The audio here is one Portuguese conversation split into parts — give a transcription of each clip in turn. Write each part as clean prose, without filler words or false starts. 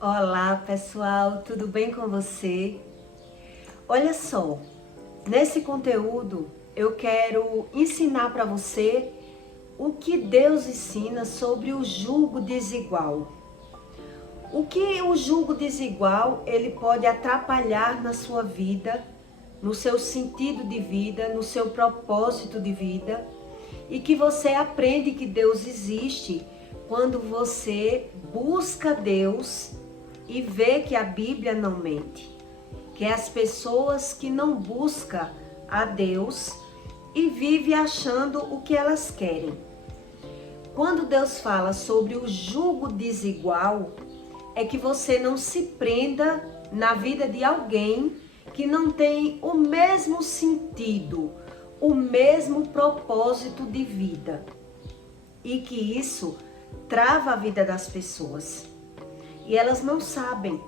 Olá pessoal, tudo bem com você? Olha só, nesse conteúdo eu quero ensinar para você o que Deus ensina sobre o jugo desigual. O que o jugo desigual ele pode atrapalhar na sua vida, no seu sentido de vida, no seu propósito de vida, e que você aprende que Deus existe quando você busca Deus e vê que a Bíblia não mente, que é as pessoas que não buscam a Deus e vivem achando o que elas querem. Quando Deus fala sobre o jugo desigual, é que você não se prenda na vida de alguém que não tem o mesmo sentido, o mesmo propósito de vida, e que isso trava a vida das pessoas. E elas não sabem.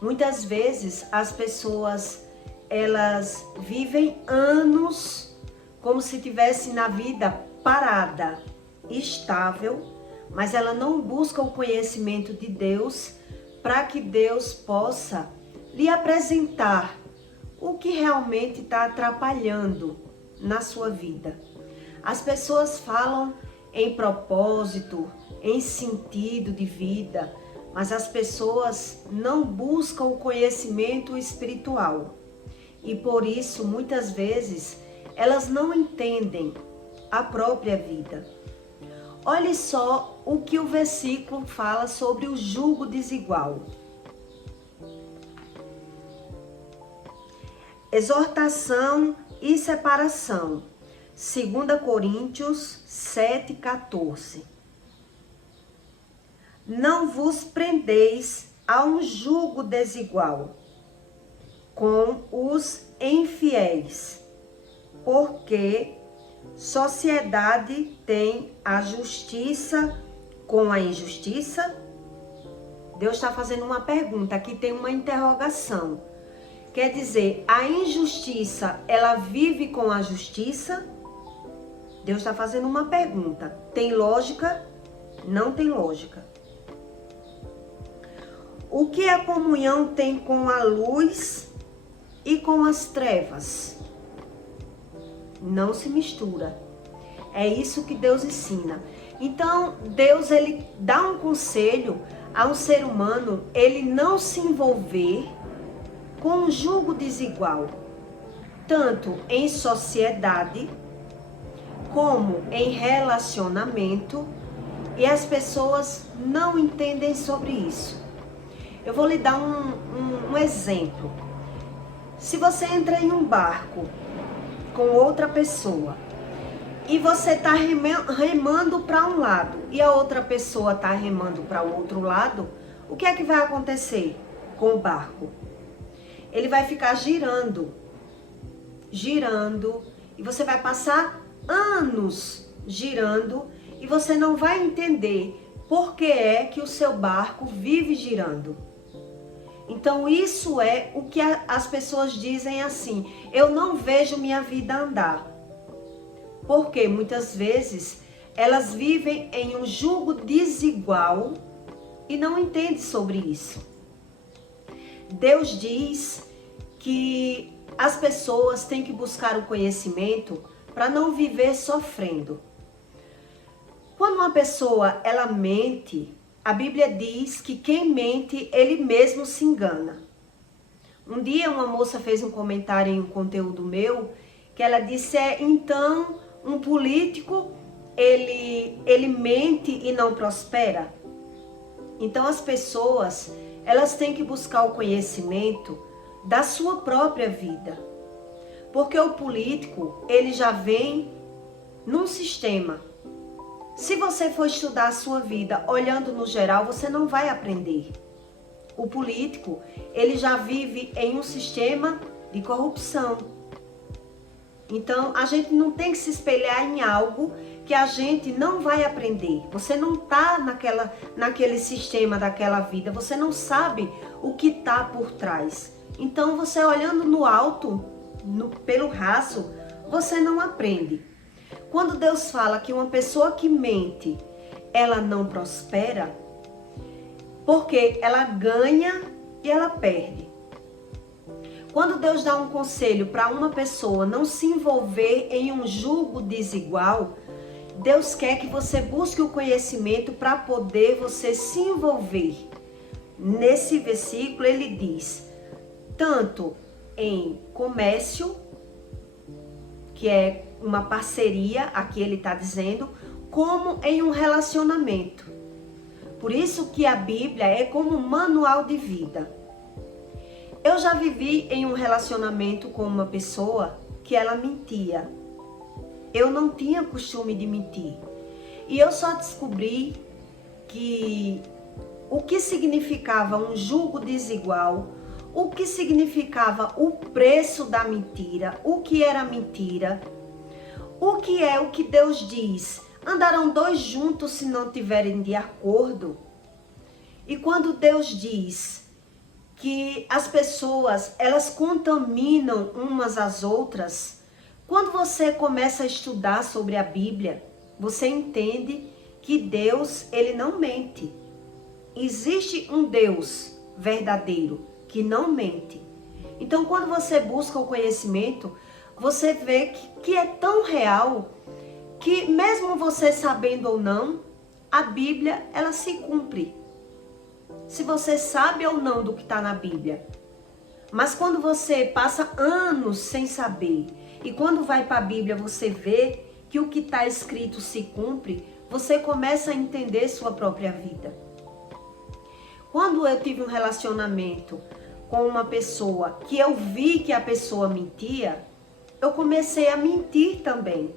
Muitas vezes as pessoas, elas vivem anos como se tivesse na vida parada, estável, mas ela não busca o conhecimento de Deus para que Deus possa lhe apresentar o que realmente está atrapalhando na sua vida. As pessoas falam em propósito, em sentido de vida, mas as pessoas não buscam o conhecimento espiritual. E por isso, muitas vezes, elas não entendem a própria vida. Olhe só o que o versículo fala sobre o jugo desigual. Exortação e separação. 2 Coríntios 7,14. Não vos prendeis a um jugo desigual com os infiéis, porque sociedade tem a justiça com a injustiça? Deus está fazendo uma pergunta, aqui tem uma interrogação. Quer dizer, a injustiça, ela vive com a justiça? Deus está fazendo uma pergunta. Tem lógica? Não tem lógica. O que a comunhão tem com a luz e com as trevas? Não se mistura. É isso que Deus ensina. Então, Deus, ele dá um conselho a um ser humano, ele não se envolver com um jugo desigual, tanto em sociedade, como em relacionamento, e as pessoas não entendem sobre isso. Eu vou lhe dar um exemplo. Se você entra em um barco com outra pessoa e você está remando para um lado e a outra pessoa está remando para o outro lado, o que é que vai acontecer com o barco? Ele vai ficar girando, e você vai passar anos girando e você não vai entender por que é que o seu barco vive girando. Então isso é o que as pessoas dizem assim: eu não vejo minha vida andar. Porque muitas vezes elas vivem em um jugo desigual e não entendem sobre isso. Deus diz que as pessoas têm que buscar o conhecimento para não viver sofrendo. Quando uma pessoa ela mente, a Bíblia diz que quem mente, ele mesmo se engana. Um dia uma moça fez um comentário em um conteúdo meu, que ela disse, então um político, ele mente e não prospera? Então as pessoas, elas têm que buscar o conhecimento da sua própria vida. Porque o político, ele já vem num sistema. Se você for estudar a sua vida olhando no geral, você não vai aprender. O político, ele já vive em um sistema de corrupção. Então, a gente não tem que se espelhar em algo que a gente não vai aprender. Você não está naquele sistema daquela vida, você não sabe o que está por trás. Então, você olhando no alto, pelo raso, você não aprende. Quando Deus fala que uma pessoa que mente, ela não prospera, porque ela ganha e ela perde. Quando Deus dá um conselho para uma pessoa não se envolver em um julgo desigual, Deus quer que você busque o conhecimento para poder você se envolver. Nesse versículo ele diz, tanto em comércio, que é uma parceria, aqui ele está dizendo, como em um relacionamento. Por isso que a Bíblia é como um manual de vida. Eu já vivi em um relacionamento com uma pessoa que ela mentia. Eu não tinha costume de mentir. E eu só descobri que o que significava um julgo desigual, o que significava o preço da mentira, o que era mentira, o que é o que Deus diz. Andarão dois juntos se não tiverem de acordo. E quando Deus diz que as pessoas, elas contaminam umas às outras, quando você começa a estudar sobre a Bíblia, você entende que Deus, ele não mente. Existe um Deus verdadeiro que não mente. Então, quando você busca o conhecimento, você vê que é tão real que mesmo você sabendo ou não, a Bíblia, ela se cumpre. Se você sabe ou não do que está na Bíblia. Mas quando você passa anos sem saber, e quando vai para a Bíblia você vê que o que está escrito se cumpre, você começa a entender sua própria vida. Quando eu tive um relacionamento com uma pessoa que eu vi que a pessoa mentia, eu comecei a mentir também.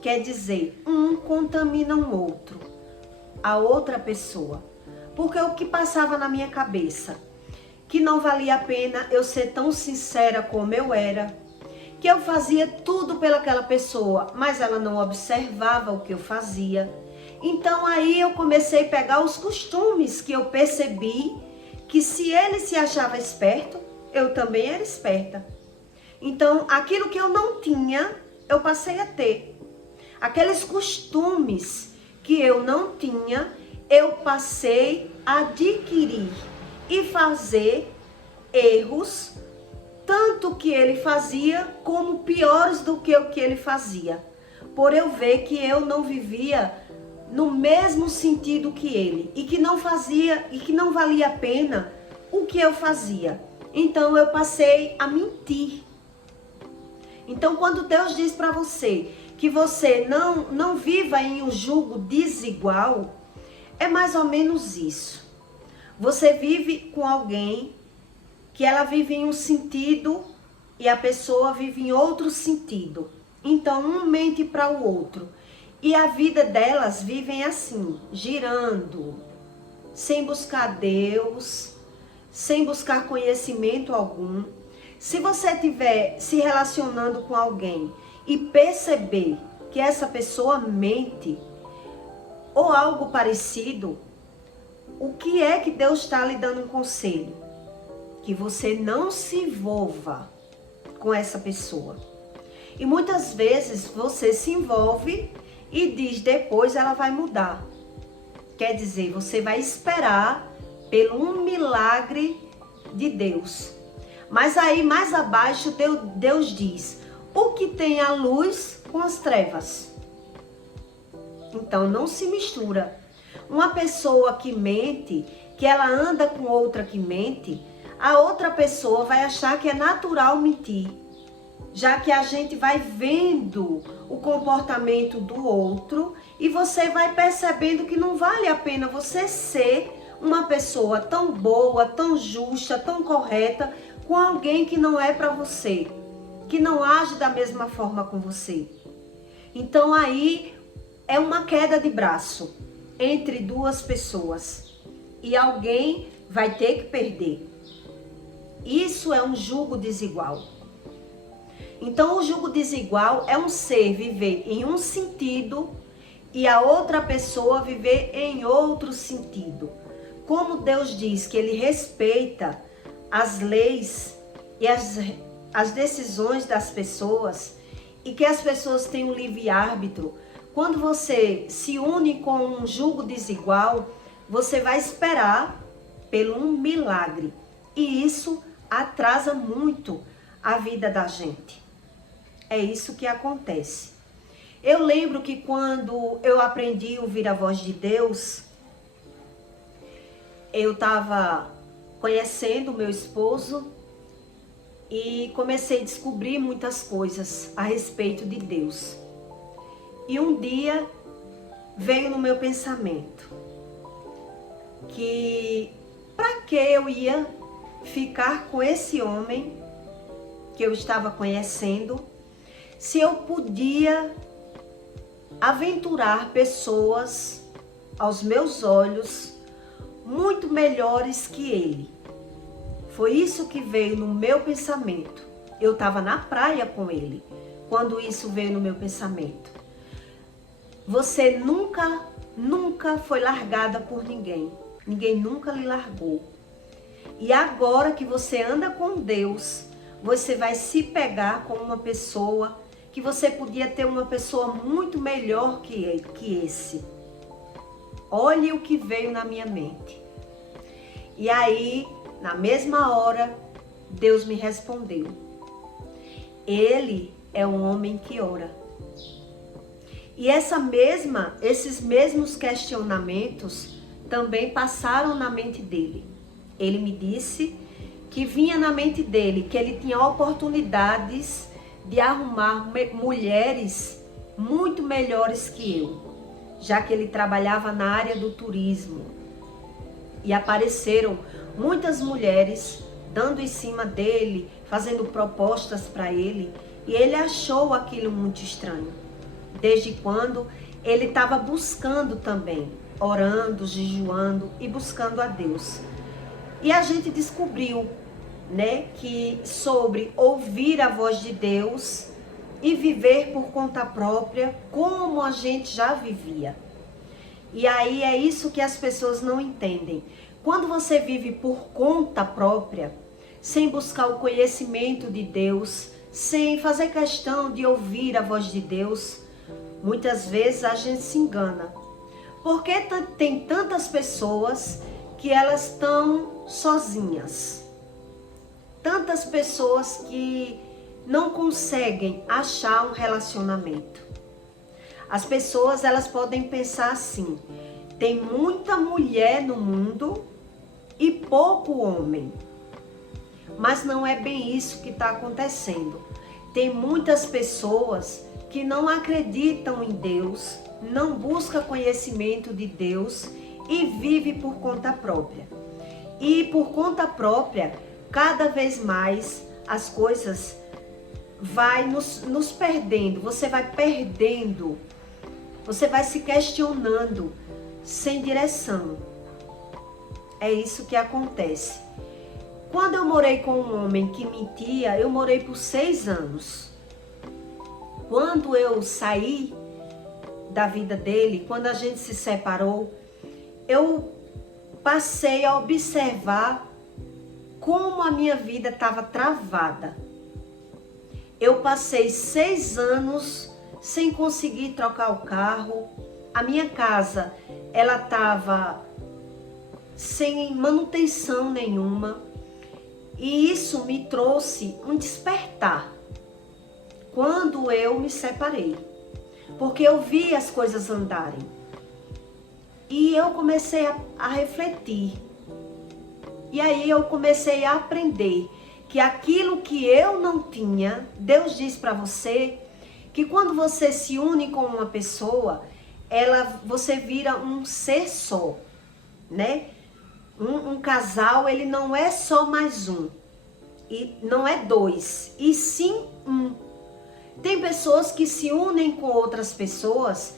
Quer dizer, um contamina o outro, a outra pessoa. Porque o que passava na minha cabeça? Que não valia a pena eu ser tão sincera como eu era. Que eu fazia tudo pelaquela pessoa, mas ela não observava o que eu fazia. Então aí eu comecei a pegar os costumes que eu percebi que se ele se achava esperto, eu também era esperta. Então aquilo que eu não tinha, eu passei a ter. Aqueles costumes que eu não tinha, eu passei a adquirir e fazer erros, tanto que ele fazia como piores do que o que ele fazia. Por eu ver que eu não vivia no mesmo sentido que ele e que não fazia e que não valia a pena o que eu fazia. Então eu passei a mentir. Então quando Deus diz para você que você não viva em um julgo desigual, é mais ou menos isso. Você vive com alguém que ela vive em um sentido e a pessoa vive em outro sentido. Então um mente para o outro. E a vida delas vivem assim, girando, sem buscar Deus, sem buscar conhecimento algum. Se você estiver se relacionando com alguém e perceber que essa pessoa mente ou algo parecido, o que é que Deus está lhe dando um conselho? Que você não se envolva com essa pessoa. E muitas vezes você se envolve e diz depois ela vai mudar. Quer dizer, você vai esperar pelo um milagre de Deus. Mas aí mais abaixo Deus diz, o que tem a luz com as trevas? Então não se mistura. Uma pessoa que mente, que ela anda com outra que mente, a outra pessoa vai achar que é natural mentir. Já que a gente vai vendo o comportamento do outro e você vai percebendo que não vale a pena você ser uma pessoa tão boa, tão justa, tão correta com alguém que não é para você, que não age da mesma forma com você. Então aí é uma queda de braço entre duas pessoas e alguém vai ter que perder. Isso é um julgo desigual. Então o julgo desigual é um ser viver em um sentido e a outra pessoa viver em outro sentido. Como Deus diz que Ele respeita as leis e as decisões das pessoas e que as pessoas têm um livre-arbítrio, quando você se une com um julgo desigual, você vai esperar pelo um milagre. E isso atrasa muito a vida da gente. É isso que acontece. Eu lembro que quando eu aprendi a ouvir a voz de Deus, eu estava conhecendo o meu esposo e comecei a descobrir muitas coisas a respeito de Deus. E um dia veio no meu pensamento que para que eu ia ficar com esse homem que eu estava conhecendo, se eu podia aventurar pessoas aos meus olhos muito melhores que ele. Foi isso que veio no meu pensamento. Eu estava na praia com ele quando isso veio no meu pensamento. Você nunca foi largada por ninguém. Ninguém nunca lhe largou. E agora que você anda com Deus, você vai se pegar com uma pessoa que você podia ter uma pessoa muito melhor que esse. Olhe o que veio na minha mente. E aí, na mesma hora, Deus me respondeu. Ele é um homem que ora. E esses mesmos questionamentos também passaram na mente dele. Ele me disse que vinha na mente dele que ele tinha oportunidades de arrumar mulheres muito melhores que eu, já que ele trabalhava na área do turismo. E apareceram muitas mulheres dando em cima dele, fazendo propostas para ele, e ele achou aquilo muito estranho. Desde quando ele estava buscando também, orando, jejuando e buscando a Deus. E a gente descobriu, né, que sobre ouvir a voz de Deus e viver por conta própria, como a gente já vivia. E aí é isso que as pessoas não entendem. Quando você vive por conta própria, sem buscar o conhecimento de Deus, sem fazer questão de ouvir a voz de Deus, muitas vezes a gente se engana. Porque tem tantas pessoas que elas estão sozinhas. Tantas pessoas que não conseguem achar um relacionamento. As pessoas, elas podem pensar assim: tem muita mulher no mundo e pouco homem. Mas não é bem isso que está acontecendo. Tem muitas pessoas que não acreditam em Deus, não buscam conhecimento de Deus e vivem por conta própria. E por conta própria, cada vez mais as coisas vai nos perdendo. Você vai perdendo, você vai se questionando sem direção. É isso que acontece. Quando eu morei com um homem que mentia, eu morei por 6 anos. Quando eu saí da vida dele, quando a gente se separou, eu passei a observar como a minha vida estava travada. Eu passei 6 anos sem conseguir trocar o carro. A minha casa, ela estava sem manutenção nenhuma. E isso me trouxe um despertar quando eu me separei. Porque eu vi as coisas andarem. E eu comecei a refletir. E aí eu comecei a aprender que aquilo que eu não tinha, Deus diz para você que quando você se une com uma pessoa, você vira um ser só, né? Um casal, ele não é só mais um, e não é 2, e sim um. Tem pessoas que se unem com outras pessoas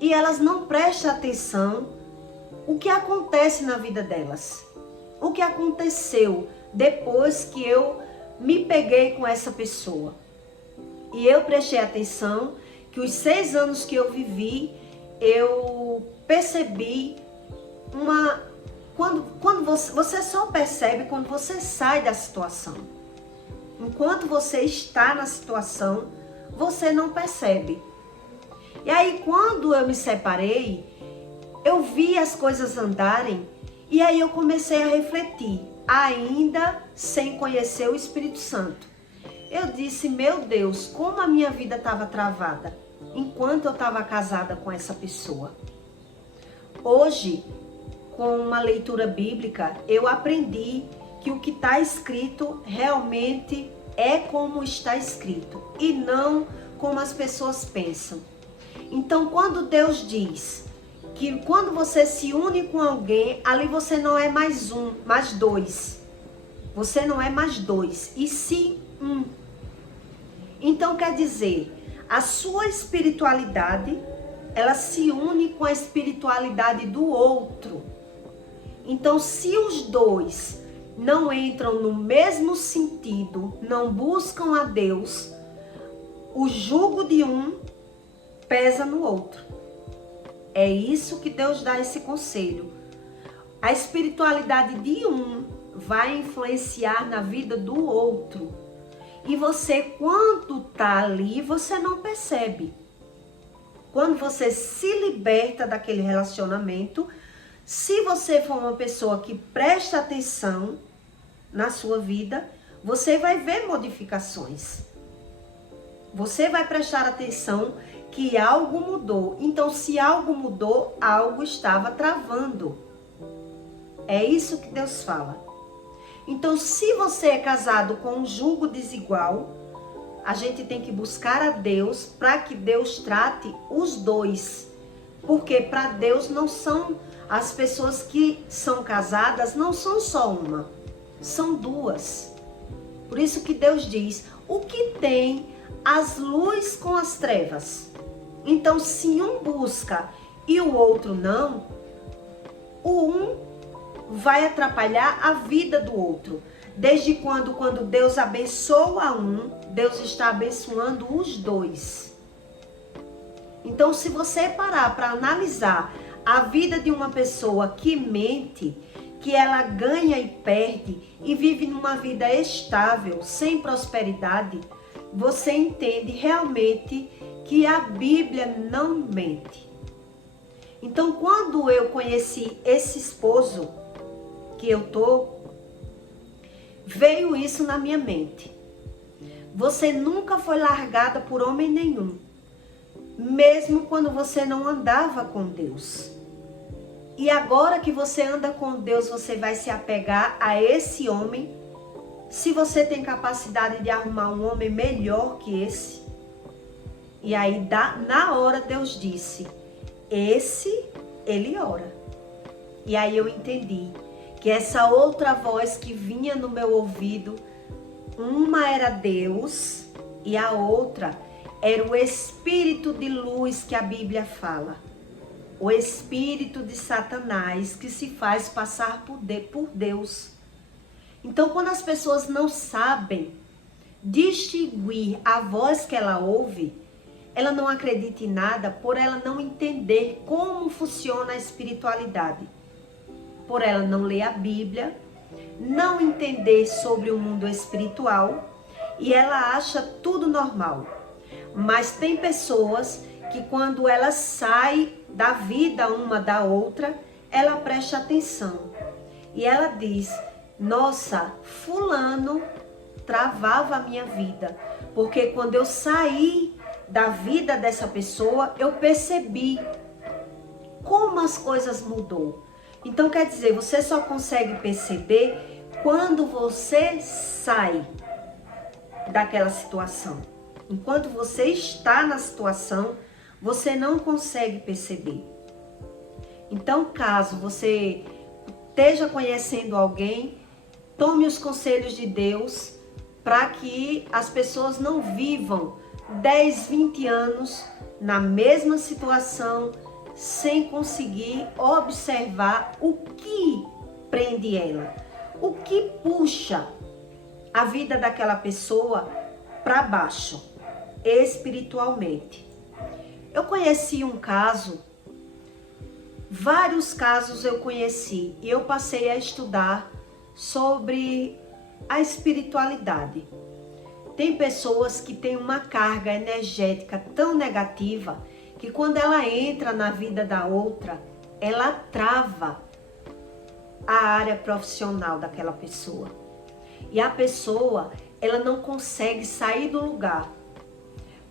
e elas não prestam atenção o que acontece na vida delas. O que aconteceu depois que eu me peguei com essa pessoa. E eu prestei atenção que os 6 anos que eu vivi, eu percebi Quando você só percebe quando você sai da situação. Enquanto você está na situação, você não percebe. E aí, quando eu me separei, eu vi as coisas andarem e aí eu comecei a refletir, ainda sem conhecer o Espírito Santo. Eu disse, meu Deus, como a minha vida estava travada enquanto eu estava casada com essa pessoa. Hoje, com uma leitura bíblica, eu aprendi que o que está escrito realmente é como está escrito e não como as pessoas pensam. Então, quando Deus diz que quando você se une com alguém, ali você não é mais um, mais dois. Você não é mais dois, e sim um. Então, quer dizer, a sua espiritualidade, ela se une com a espiritualidade do outro. Então, se os dois não entram no mesmo sentido, não buscam a Deus, o jugo de um pesa no outro. É isso que Deus dá esse conselho. A espiritualidade de um vai influenciar na vida do outro. E você, quando tá ali, você não percebe. Quando você se liberta daquele relacionamento, se você for uma pessoa que presta atenção na sua vida, você vai ver modificações. Você vai prestar atenção que algo mudou. Então, se algo mudou, algo estava travando. É isso que Deus fala. Então, se você é casado com um jugo desigual, a gente tem que buscar a Deus para que Deus trate os dois. Porque para Deus não são as pessoas que são casadas, não são só uma, são duas. Por isso que Deus diz, o que tem as luzes com as trevas? Então, se um busca e o outro não, o um vai atrapalhar a vida do outro. Desde quando Deus abençoa um, Deus está abençoando os dois. Então, se você parar para analisar a vida de uma pessoa que mente, que ela ganha e perde e vive numa vida estável, sem prosperidade, você entende realmente que a Bíblia não mente. Então, quando eu conheci esse esposo que eu tô, veio isso na minha mente. Você nunca foi largada por homem nenhum, mesmo quando você não andava com Deus. E agora que você anda com Deus, você vai se apegar a esse homem? Se você tem capacidade de arrumar um homem melhor que esse? E aí, na hora, Deus disse, esse, ele ora. E aí eu entendi que essa outra voz que vinha no meu ouvido, uma era Deus e a outra era o espírito de luz que a Bíblia fala. O espírito de Satanás que se faz passar por Deus. Então, quando as pessoas não sabem distinguir a voz que ela ouve, ela não acredita em nada por ela não entender como funciona a espiritualidade. Por ela não ler a Bíblia, não entender sobre o mundo espiritual e ela acha tudo normal. Mas tem pessoas que quando ela sai da vida uma da outra, ela presta atenção. E ela diz, nossa, fulano travava a minha vida. Porque quando eu saí da vida dessa pessoa, eu percebi como as coisas mudou. Então, quer dizer, você só consegue perceber quando você sai daquela situação. Enquanto você está na situação, você não consegue perceber. Então, caso você esteja conhecendo alguém, tome os conselhos de Deus para que as pessoas não vivam 10, 20 anos na mesma situação, sem conseguir observar o que prende ela, o que puxa a vida daquela pessoa para baixo, espiritualmente. Eu conheci um caso, vários casos eu conheci, e eu passei a estudar sobre a espiritualidade. Tem pessoas que têm uma carga energética tão negativa que quando ela entra na vida da outra, ela trava a área profissional daquela pessoa. E a pessoa, ela não consegue sair do lugar.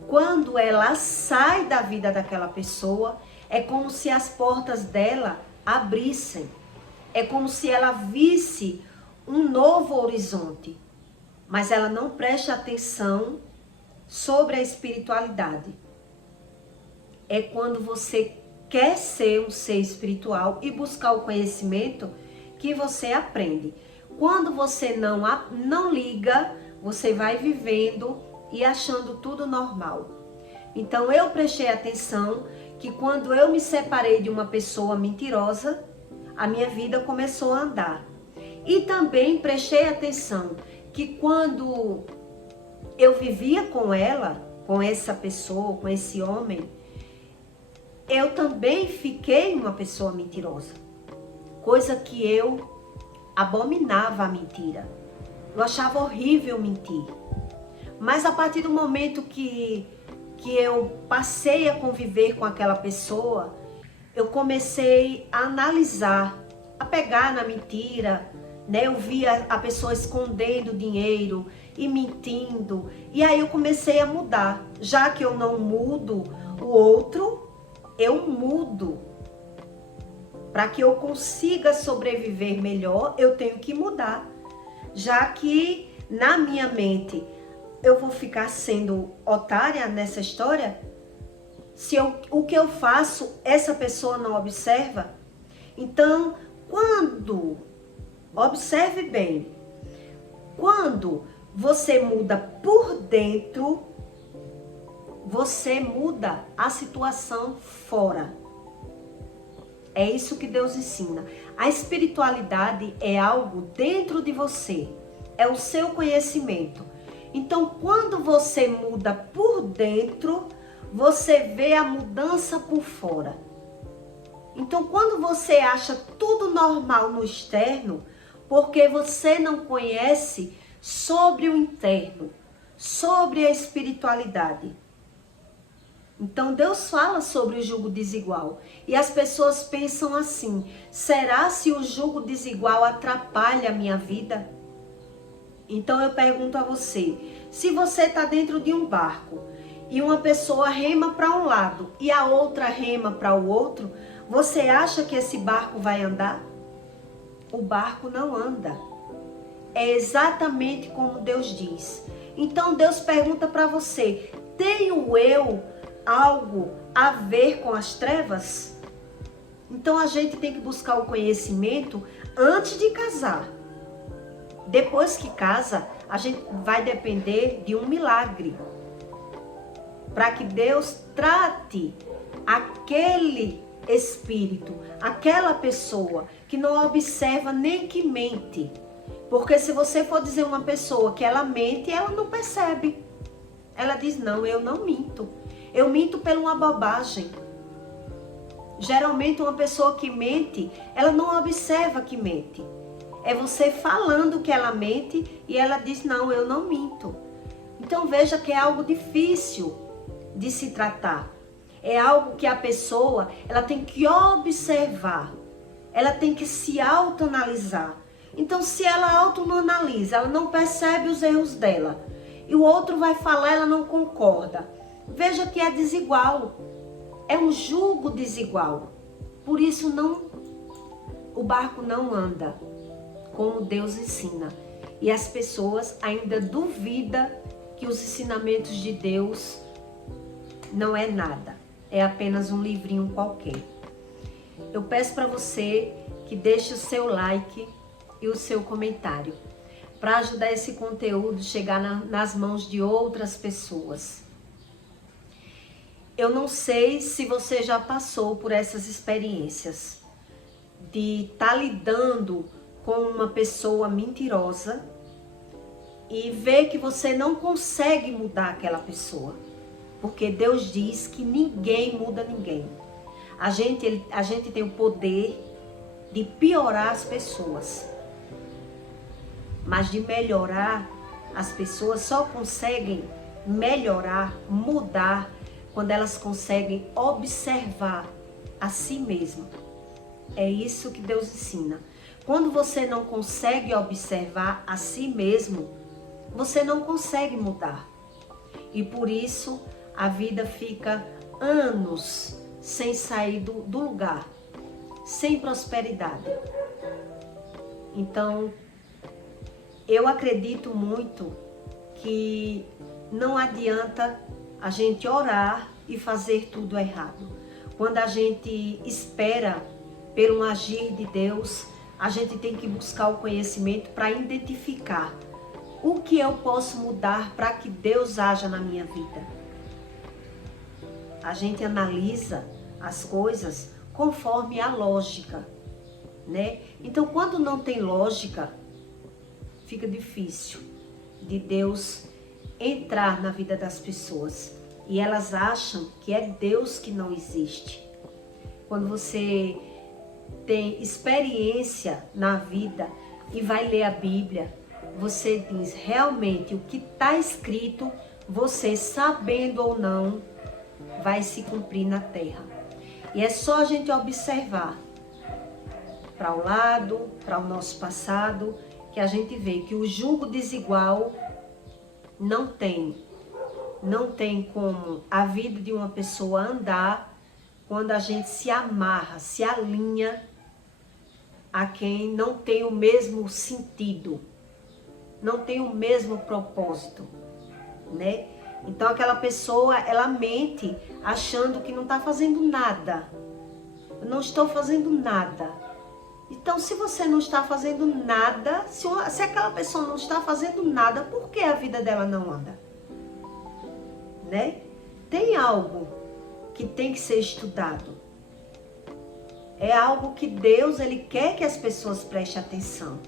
Quando ela sai da vida daquela pessoa, é como se as portas dela abrissem. É como se ela visse um novo horizonte. Mas ela não presta atenção sobre a espiritualidade. É quando você quer ser um ser espiritual e buscar o conhecimento que você aprende. Quando você não liga, você vai vivendo e achando tudo normal. Então eu prestei atenção que quando eu me separei de uma pessoa mentirosa, a minha vida começou a andar. E também prestei atenção que quando eu vivia com ela, com essa pessoa, com esse homem, eu também fiquei uma pessoa mentirosa. Coisa que eu abominava a mentira. Eu achava horrível mentir. Mas a partir do momento que eu passei a conviver com aquela pessoa, eu comecei a analisar, a pegar na mentira, né? Eu via a pessoa escondendo dinheiro e mentindo. E aí eu comecei a mudar. Já que eu não mudo o outro, eu mudo. Para que eu consiga sobreviver melhor, eu tenho que mudar. Já que na minha mente eu vou ficar sendo otária nessa história, se o que eu faço, essa pessoa não observa. Então, observe bem, quando você muda por dentro, você muda a situação fora. É isso que Deus ensina. A espiritualidade é algo dentro de você, é o seu conhecimento. Então, quando você muda por dentro, você vê a mudança por fora. Então, quando você acha tudo normal no externo, porque você não conhece sobre o interno, sobre a espiritualidade. Então, Deus fala sobre o jugo desigual. E as pessoas pensam assim: será se o jugo desigual atrapalha a minha vida? Então, eu pergunto a você: se você está dentro de um barco e uma pessoa rema para um lado e a outra rema para o outro, você acha que esse barco vai andar? O barco não anda. É exatamente como Deus diz. Então, Deus pergunta para você: tenho eu algo a ver com as trevas? Então a gente tem que buscar o conhecimento antes de casar. Depois que casa, a gente vai depender de um milagre para que Deus trate aquele espírito, aquela pessoa que não observa nem que mente. Porque se você for dizer uma pessoa que ela mente, ela não percebe. Ela diz: não, eu não minto. Eu minto por uma bobagem. Geralmente uma pessoa que mente, ela não observa que mente. É você falando que ela mente e ela diz: não, eu não minto. Então veja que é algo difícil de se tratar. É algo que a pessoa, ela tem que observar. Ela tem que se autoanalisar. Então, se ela autoanalisa, ela não percebe os erros dela. E o outro vai falar, ela não concorda. Veja que é desigual. É um jugo desigual. Por isso o barco não anda como Deus ensina. E as pessoas ainda duvidam que os ensinamentos de Deus não é nada. É apenas um livrinho qualquer. Eu peço para você que deixe o seu like e o seu comentário para ajudar esse conteúdo a chegar nas mãos de outras pessoas. Eu não sei se você já passou por essas experiências de estar lidando com uma pessoa mentirosa e ver que você não consegue mudar aquela pessoa. Porque Deus diz que ninguém muda ninguém. A gente tem o poder de piorar as pessoas. Mas de melhorar, as pessoas só conseguem melhorar, mudar, quando elas conseguem observar a si mesmas. É isso que Deus ensina. Quando você não consegue observar a si mesmo, você não consegue mudar. E por isso a vida fica anos sem sair do lugar, sem prosperidade. Então, eu acredito muito que não adianta a gente orar e fazer tudo errado. Quando a gente espera pelo agir de Deus, a gente tem que buscar o conhecimento para identificar o que eu posso mudar para que Deus haja na minha vida. A gente analisa as coisas conforme a lógica, né? Então, quando não tem lógica, fica difícil de Deus entrar na vida das pessoas. E elas acham que é Deus que não existe. Quando você tem experiência na vida e vai ler a Bíblia, você diz realmente o que está escrito, você sabendo ou não, vai se cumprir na terra. E é só a gente observar para o lado, para o nosso passado, que a gente vê que o jugo desigual não tem como a vida de uma pessoa andar quando a gente se amarra, se alinha a quem não tem o mesmo sentido, não tem o mesmo propósito, né? Então aquela pessoa, ela mente achando que não está fazendo nada. Eu não estou fazendo nada. Então, se você não está fazendo nada, se aquela pessoa não está fazendo nada, por que a vida dela não anda? Né? Tem algo que tem que ser estudado. É algo que Deus, Ele quer que as pessoas prestem atenção.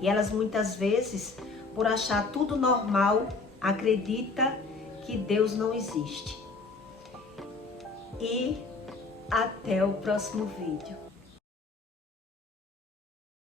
E elas muitas vezes, por achar tudo normal, acreditam que Deus não existe. E até o próximo vídeo.